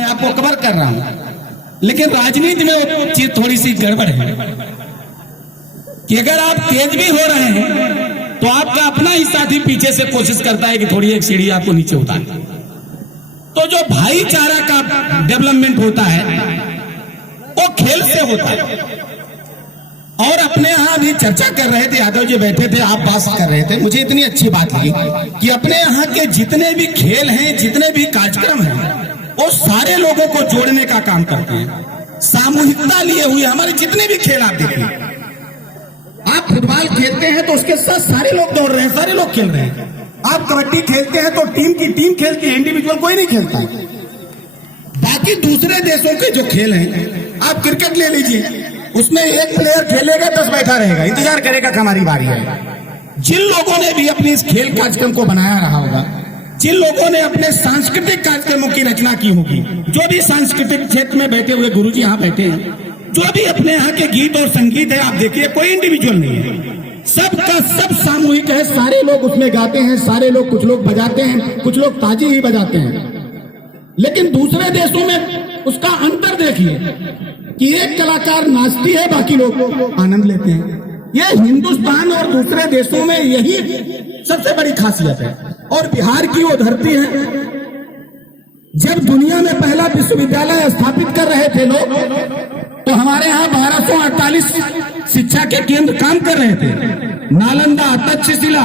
मैं आपको कवर कर रहा हूं। लेकिन राजनीति में वो चीज थोड़ी सी गड़बड़ है कि अगर आप तेज भी हो रहे हैं तो आपका अपना ही साथी पीछे से कोशिश करता है कि थोड़ी एक सीढ़ी आपको नीचे उतार। तो जो भाईचारा का डेवलपमेंट होता है वो खेल से होता है। और अपने यहाँ भी चर्चा कर रहे थे, यादव जी बैठे थे, आप बात कर रहे थे, मुझे इतनी अच्छी बात लगी कि अपने यहाँ के जितने भी खेल हैं, जितने भी कार्यक्रम हैं, वो सारे लोगों को जोड़ने का काम करते हैं। सामूहिकता लिए हुए हमारे जितने भी खेल आप देखिए, आप फुटबॉल खेलते हैं तो उसके साथ सारे लोग दौड़ रहे हैं, सारे लोग खेल रहे हैं। आप कबड्डी खेलते हैं तो टीम की टीम खेलती है, इंडिविजुअल कोई नहीं खेलता। बाकी दूसरे देशों के जो खेल हैं, आप क्रिकेट ले लीजिए, उसमें एक प्लेयर खेलेगा 10 बैठा रहेगा, इंतजार करेगा कि हमारी बारी है। जिन लोगों ने भी अपने इस खेल कार्यक्रम को बनाया रहा होगा, जिन लोगों ने अपने सांस्कृतिक कार्यक्रमों की रचना की होगी, जो भी सांस्कृतिक क्षेत्र में बैठे हुए गुरुजी यहाँ बैठे हैं, जो भी अपने यहाँ के गीत और संगीत है, आप देखिए कोई इंडिविजुअल नहीं है, सबका सब सामूहिक है। सारे लोग उसमें गाते हैं, सारे लोग, कुछ लोग बजाते हैं, कुछ लोग ताजी ही बजाते हैं। लेकिन दूसरे देशों में उसका अंतर देखिए कि एक कलाकार नाचती है, बाकी लोग आनंद लेते हैं। ये हिंदुस्तान और दूसरे देशों में यही सबसे बड़ी खासियत है। और बिहार की वो धरती है, जब दुनिया में पहला विश्वविद्यालय स्थापित कर रहे थे लोग, तो हमारे यहाँ 1248 शिक्षा के केंद्र काम कर रहे थे। नालंदा, तक्षशिला,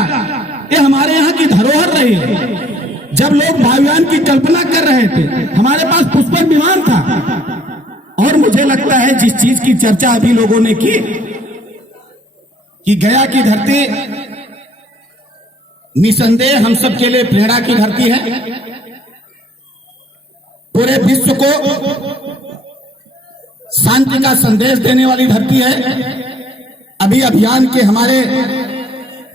ये हमारे यहाँ की धरोहर रही है। जब लोग वायुयान की कल्पना कर रहे थे, हमारे पास पुष्पक विमान था। और मुझे लगता है जिस चीज की चर्चा अभी लोगों ने की कि गया की धरती निसंदेह हम सब के लिए प्रेरणा की धरती है, पूरे विश्व को शांति का संदेश देने वाली धरती है। अभी अभियान के हमारे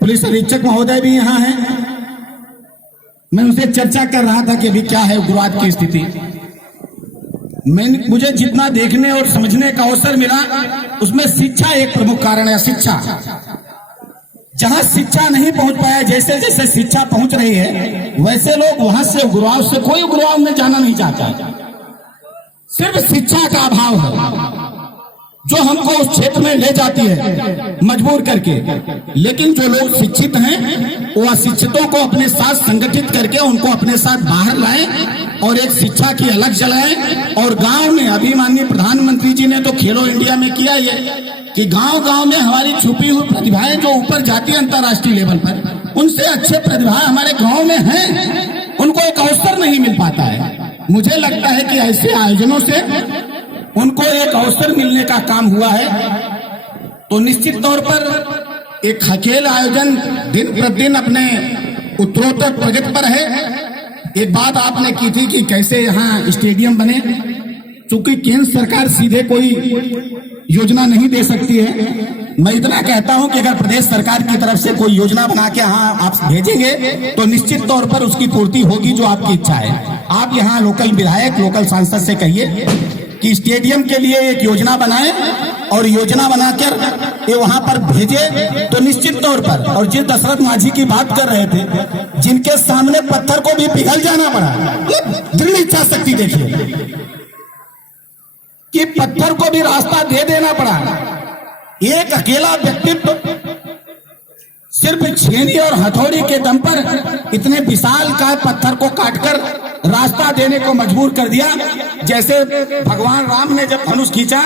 पुलिस अधीक्षक महोदय भी यहाँ हैं, मैं उनसे चर्चा कर रहा था कि अभी क्या है उग्रवाद की स्थिति। मुझे जितना देखने और समझने का अवसर मिला, उसमें शिक्षा एक प्रमुख कारण है। शिक्षा, जहां शिक्षा नहीं पहुंच पाया, जैसे जैसे शिक्षा पहुंच रही है, वैसे लोग वहां से उग्रवाद से, कोई उग्रवाद में जाना नहीं चाहता। सिर्फ शिक्षा का अभाव है जो हमको उस क्षेत्र में ले जाती है मजबूर करके। लेकिन जो लोग शिक्षित हैं, वो अशिक्षितों को अपने साथ संगठित करके उनको अपने साथ बाहर लाएं और एक शिक्षा की अलग जलाएं। और गांव में, अभी माननीय प्रधानमंत्री जी ने तो खेलो इंडिया में किया ये कि गांव-गांव में हमारी छुपी हुई प्रतिभाएं जो ऊपर जाती है अंतर्राष्ट्रीय लेवल पर, उनसे अच्छे प्रतिभाएं हमारे गांव में हैं, उनको एक अवसर नहीं मिल पाता है। मुझे लगता है कि ऐसे आयोजनों से उनको एक अवसर मिलने का काम हुआ है। तो निश्चित तौर पर एक खेल आयोजन दिन प्रतिदिन अपने उत्तरोत्तर प्रगति पर है। एक बात आपने की थी कि कैसे यहाँ स्टेडियम बने, चूंकि केंद्र सरकार सीधे कोई योजना नहीं दे सकती है। मैं इतना कहता हूं कि अगर प्रदेश सरकार की तरफ से कोई योजना बना के यहाँ आप भेजेंगे तो निश्चित तौर पर उसकी पूर्ति होगी, जो आपकी इच्छा है। आप यहाँ लोकल विधायक, लोकल सांसद से कहिए कि स्टेडियम के लिए एक योजना बनाएं और योजना बनाकर ये वहां पर भेजे तो निश्चित तौर पर। और जिस दशरथ माझी की बात कर रहे थे, जिनके सामने पत्थर को भी पिघल जाना पड़ा, दृढ़ इच्छा शक्ति देखिए कि पत्थर को भी रास्ता दे देना पड़ा। एक अकेला व्यक्तित्व सिर्फ छेनी और हथौड़ी के दम पर इतने विशाल काय पत्थर को काटकर रास्ता देने को मजबूर कर दिया। जैसे भगवान राम ने जब धनुष खींचा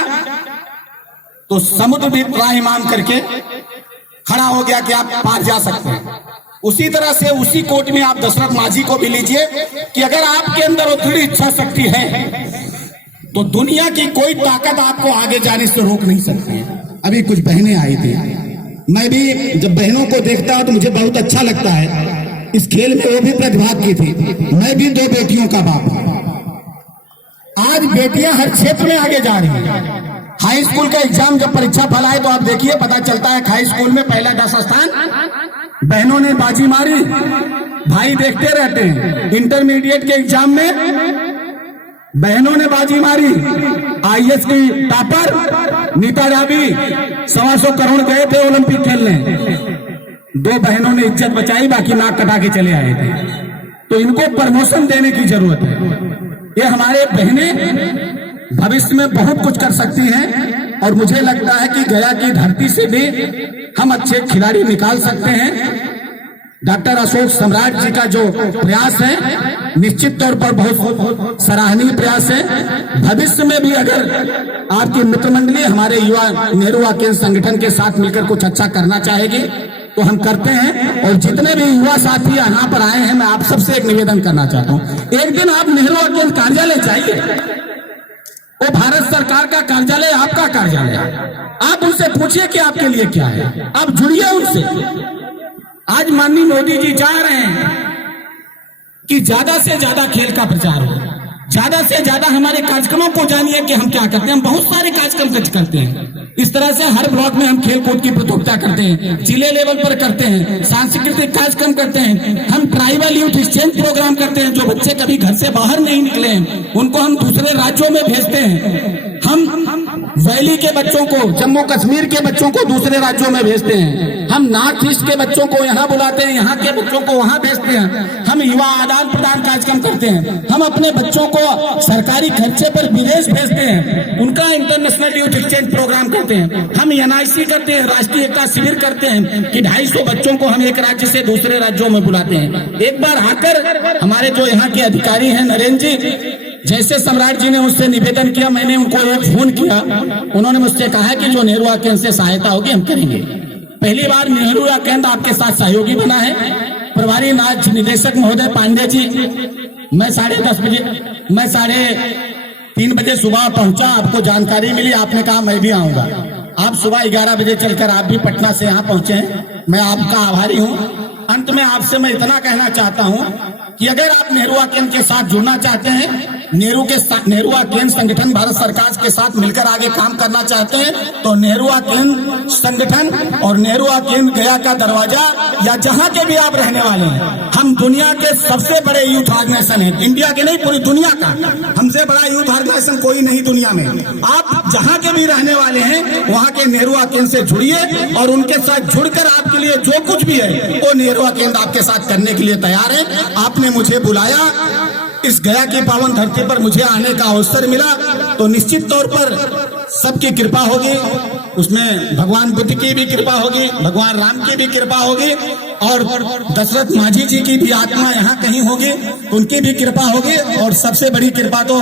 तो समुद्र भी त्राहिमाम करके खड़ा हो गया कि आप पार जा सकते हैं। उसी तरह से उसी कोट में आप दशरथ माझी को भी लीजिए कि अगर आपके अंदर वो दृढ़ इच्छा शक्ति है तो दुनिया की कोई ताकत आपको आगे जाने से रोक नहीं सकती है। अभी कुछ बहनें आई थी, मैं भी जब बहनों को देखता हूं तो मुझे बहुत अच्छा लगता है। इस खेल में वो भी प्रतिभाग की थी। मैं भी 2 बेटियों का बाप हूं। आज बेटियां हर क्षेत्र में आगे जा रही हैं। हाई स्कूल का एग्जाम जब परीक्षा फल आए तो आप देखिए, पता चलता है हाई स्कूल में पहला 10 स्थान बहनों ने बाजी मारी, भाई देखते रहते हैं। इंटरमीडिएट के एग्जाम में बहनों ने बाजी मारी, आईएएस की टॉपर नीता डाबी 125 करोड़ गए थे ओलंपिक खेलने, 2 बहनों ने इज्जत बचाई, बाकी नाक कटा के चले आए थे। तो इनको प्रमोशन देने की जरूरत है। ये हमारे बहनें भविष्य में बहुत कुछ कर सकती हैं और मुझे लगता है कि गया की धरती से भी हम अच्छे खिलाड़ी निकाल सकते हैं। डॉक्टर अशोक सम्राट जी का जो प्रयास है निश्चित तौर पर बहुत सराहनीय प्रयास है। भविष्य में भी अगर आपकी मित्र मंडली हमारे युवा नेहरू युवा केंद्र संगठन के साथ मिलकर कुछ अच्छा करना चाहेगी तो हम करते हैं। और जितने भी युवा साथी यहाँ पर आए हैं मैं आप सबसे एक निवेदन करना चाहता हूँ, एक दिन आप नेहरू युवा केंद्र कार्यालय जाइए, वो भारत सरकार का कार्यालय, आपका कार्यालय, आप उनसे पूछिए कि आपके लिए क्या है, आप जुड़िए उनसे। आज माननीय मोदी जी चाह रहे हैं कि ज्यादा से ज्यादा खेल का प्रचार हो, ज्यादा से ज्यादा हमारे कार्यक्रमों को जानिए कि हम क्या करते हैं। हम बहुत सारे कार्यक्रम करते हैं, इस तरह से हर ब्लॉक में हम खेल कूद की प्रतियोगिता करते हैं, जिले लेवल पर करते हैं, सांस्कृतिक कार्यक्रम करते हैं, हम ट्राइबल यूथ एक्सचेंज प्रोग्राम करते हैं। जो बच्चे कभी घर से बाहर नहीं निकले हैं उनको हम दूसरे राज्यों में भेजते हैं। हम वैली के बच्चों को, जम्मू कश्मीर के बच्चों को दूसरे राज्यों में भेजते हैं। हम नॉर्थ ईस्ट के बच्चों को यहाँ बुलाते हैं, यहाँ के बच्चों को वहाँ भेजते हैं। हम युवा आदान प्रदान कार्यक्रम करते हैं। हम अपने बच्चों को सरकारी खर्चे पर विदेश भेजते हैं, उनका इंटरनेशनल यूथ एक्सचेंज प्रोग्राम करते हैं। हम NIC करते हैं, राष्ट्रीय एकता शिविर करते हैं कि 250 बच्चों को हम एक राज्य से दूसरे राज्यों में बुलाते हैं। एक बार आकर हमारे जो यहाँ के अधिकारी हैं नरेंद्र जी, जैसे सम्राट जी ने मुझसे निवेदन किया, मैंने उनको एक फोन किया, उन्होंने मुझसे कहा कि जो नेहरू युवा केंद्र से सहायता होगी हम करेंगे। पहली बार नेहरू युवा केंद्र आपके साथ सहयोगी बना है। प्रभारी नाच निदेशक महोदय पांडे जी, मैं 3:30 बजे सुबह पहुंचा, आपको जानकारी मिली, आपने कहा मैं भी आऊंगा। आप सुबह 11 बजे चलकर आप भी पटना से यहाँ पहुंचे हैं, मैं आपका आभारी हूँ। अंत में आपसे मैं इतना कहना चाहता हूँ कि अगर आप नेहरू युवा केंद्र के साथ जुड़ना चाहते हैं, नेहरू युवा केंद्र संगठन भारत सरकार के साथ मिलकर आगे काम करना चाहते हैं, तो नेहरू युवा केंद्र संगठन और नेहरू युवा केंद्र गया का दरवाजा, या जहां के भी आप रहने वाले हैं, हम दुनिया के सबसे बड़े यूथ ऑर्गेनाइजेशन है, इंडिया के नहीं पूरी दुनिया का, हमसे बड़ा यूथ ऑर्गेनाइजेशन कोई नहीं दुनिया में। आप जहां के भी रहने वाले हैं वहां के नेहरू युवा केंद्र से जुड़िए और उनके साथ जुड़कर आपके लिए जो कुछ भी है वो नेहरू युवा केंद्र आपके साथ करने के लिए तैयार है। आपने मुझे बुलाया, इस गया की पावन धरती पर मुझे आने का अवसर मिला, तो निश्चित तौर पर सबकी कृपा होगी, उसमें भगवान बुद्ध की भी कृपा होगी, भगवान राम की भी कृपा होगी, और दशरथ मांझी जी की भी आत्मा यहाँ कहीं होगी, उनकी भी कृपा होगी। और सबसे बड़ी कृपा तो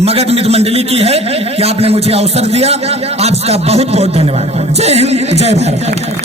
मगध मित्र मंडली की है कि आपने मुझे अवसर दिया। आपका बहुत बहुत धन्यवाद। जय हिंद, जय भारत।